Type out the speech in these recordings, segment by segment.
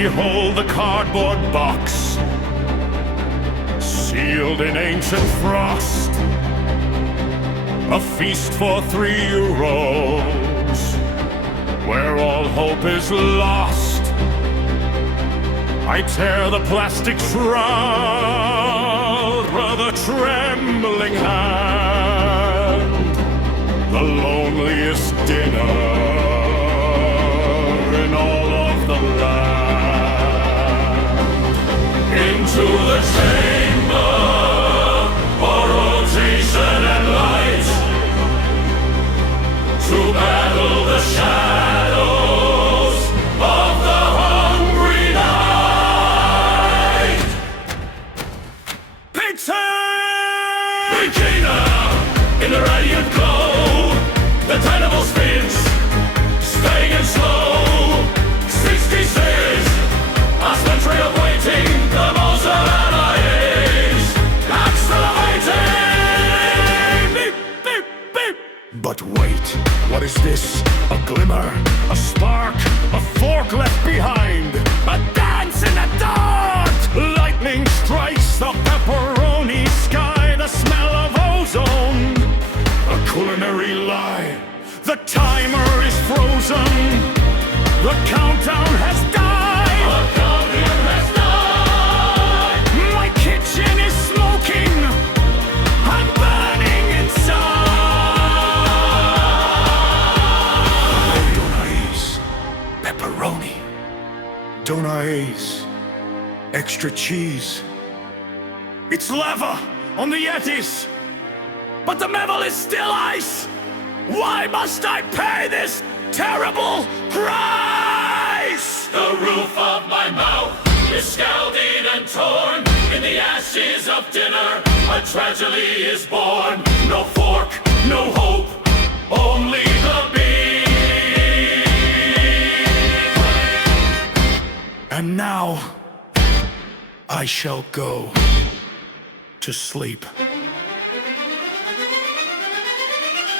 Behold the cardboard box, sealed in ancient frost, a feast for 3-year-olds, where all hope is lost. I tear the plastic shroud with a trembling hand, the loneliest dinner in all of the land. Into the chamber for rotation and light, to battle the shadows of the hungry night. Pizza! Regina, in the radiant glow, the dynamo spins, staying in slow. 66, a century of waiting, the most of allies, accelerating! Beep, beep, beep. But wait, what is this? A glimmer, a spark, a fork left behind, a dance in the dark! Lightning strikes the pepperoni sky, the smell of ozone, a culinary lie. The timer is frozen, the countdown has died. The countdown has died. My kitchen is smoking, I'm burning inside. Mayonnaise, pepperoni, donaise, extra cheese. It's lava on the Yetis, but the metal is still ice. Why must I pay this terrible price? The roof of my mouth is scalded and torn. In the ashes of dinner, a tragedy is born. No fork, no hope, only the beat. And now I shall go to sleep.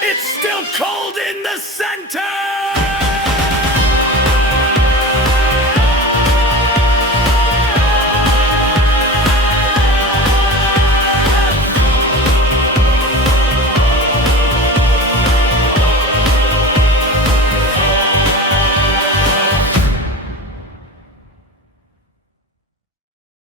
It's still cold in the center!